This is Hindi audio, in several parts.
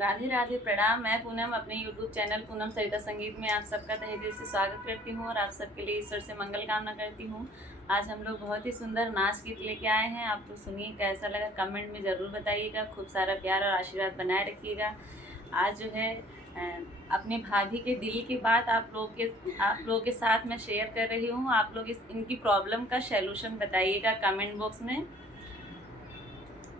राधे राधे, प्रणाम। मैं पूनम अपने YouTube चैनल पूनम सरिता संगीत में आप सबका तहे दिल से स्वागत करती हूँ और आप सबके लिए ईश्वर से मंगल कामना करती हूँ। आज हम लोग बहुत ही सुंदर नाच गीत लेके आए हैं। आप लोग सुनिए, कैसा लगा कमेंट में ज़रूर बताइएगा। खूब सारा प्यार और आशीर्वाद बनाए रखिएगा। आज जो है अपने भाभी के दिल की बात आप लोगों के साथ मैं शेयर कर रही हूँ। आप लोग इनकी प्रॉब्लम का सॉल्यूशन बताइएगा कमेंट बॉक्स में।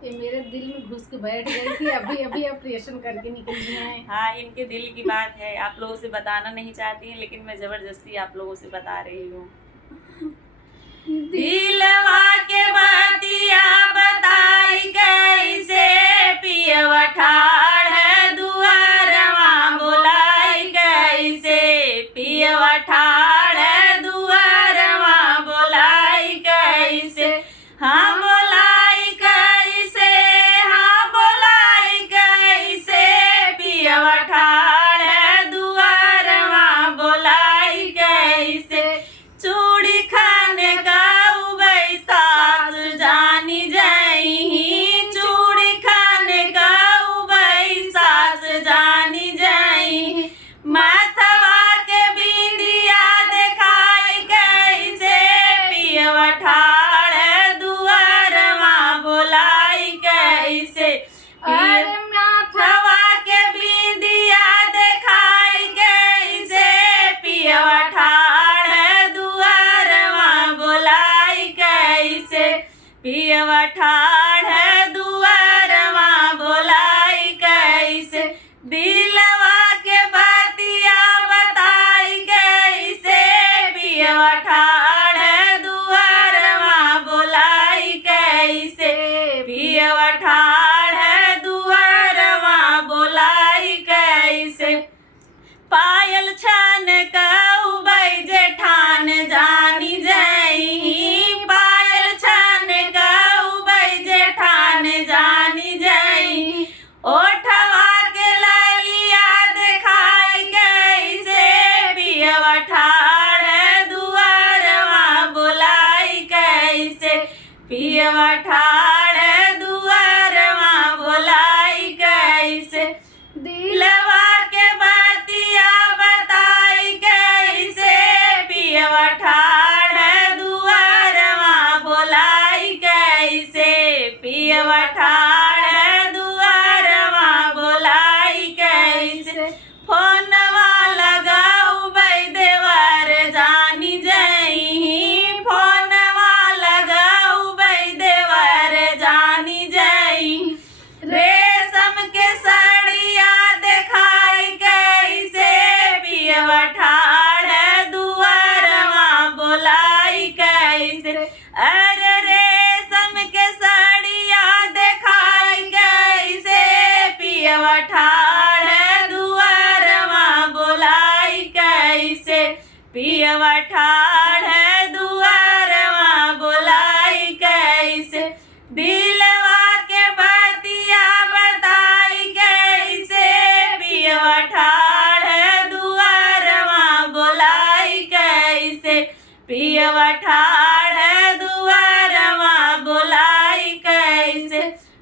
ये मेरे दिल में घुस के बैठ गई थी, अभी अभी ऑपरेशन करके निकली हैं। हाँ, इनके दिल की बात है, आप लोगों से बताना नहीं चाहती हैं, लेकिन मैं जबरदस्ती आप लोगों से बता रही हूँ। दिलवा के बातिया बताई कैसे, पियवा ठाड़ दुआरवा बोलाई कैसे, पियवा ठाड़ दुआरवा बोलाई कैसे, हाँ बोलाई कैसे, हाँ बोलाई कैसे, पियवा ठाड़ दुआरवा बोलाई कैसे, चूड़ी खाने गाऊ बैसास जानी जाई, चूड़ी खाने गाऊ बैसास जानी जाई, माथवा के बिंदिया देखाई कैसे, पियवा ठाड़ दुआरवा बोलाई कैसे, अरे माथवा के बिंदिया देखाई कैसे, पियवा ठाड़ दुआरवा बोलाई कैसे, पियवा ठाड़ दुआरवा बोलाई कैसे, दिलवा के बातिया बताई कैसे, पियवा ठाड़ दुआरवा बोलाई कैसे, पियवा ठाड़ दुआरवा बोलाई कैसे, पायल छान काऊ बैजे ठान जानी जाई, पायल छान काऊ बैजे ठान जानी जाई, ओठवा के लालिया देखाई कैसे, पियवा ठाड़ दुआरवा बोलाई कैसे, पियवा ठाड़ दुआरवा बोलाई कैसे, दिलवा के बातिया बताई कैसे, पियवा ठाड़ दुआरवा बोलाई कैसे, पियवा ठाड़ दुआरवा बोलाई कैसे, फोनवा लगाऊ बैदेवर जानी जाई, फोनवा लगाऊ बैदेवर जानी जाई, रेशम के साड़िया देखाई कैसे, पियवा ठाड़ दुआरवा बोलाई कैसे, अरे रेशम के साड़िया देखाई कैसे, पियवा ठाड़ दुआरवा बोलाई कैसे, पियवा ठाड़ दुआरवा बोलाई कैसे, दिलवा के बातिया बताई कैसे, पियवा ठाड़ दुआरवा बोलाई कैसे, पियवा ठाड़ दुआरवा बोलाई कैसे,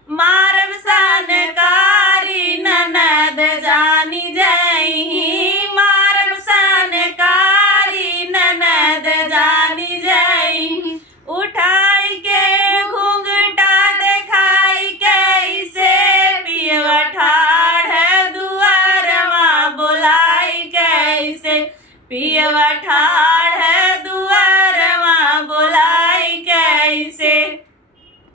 मारब सानकारी ननद जानी जाई, मारब सानकारी ननद जानी जाई, उठाई के घूंघटा देखाई कैसे, पियवा ठाड़ दुआरवा बोलाई कैसे, पियवा ठाड़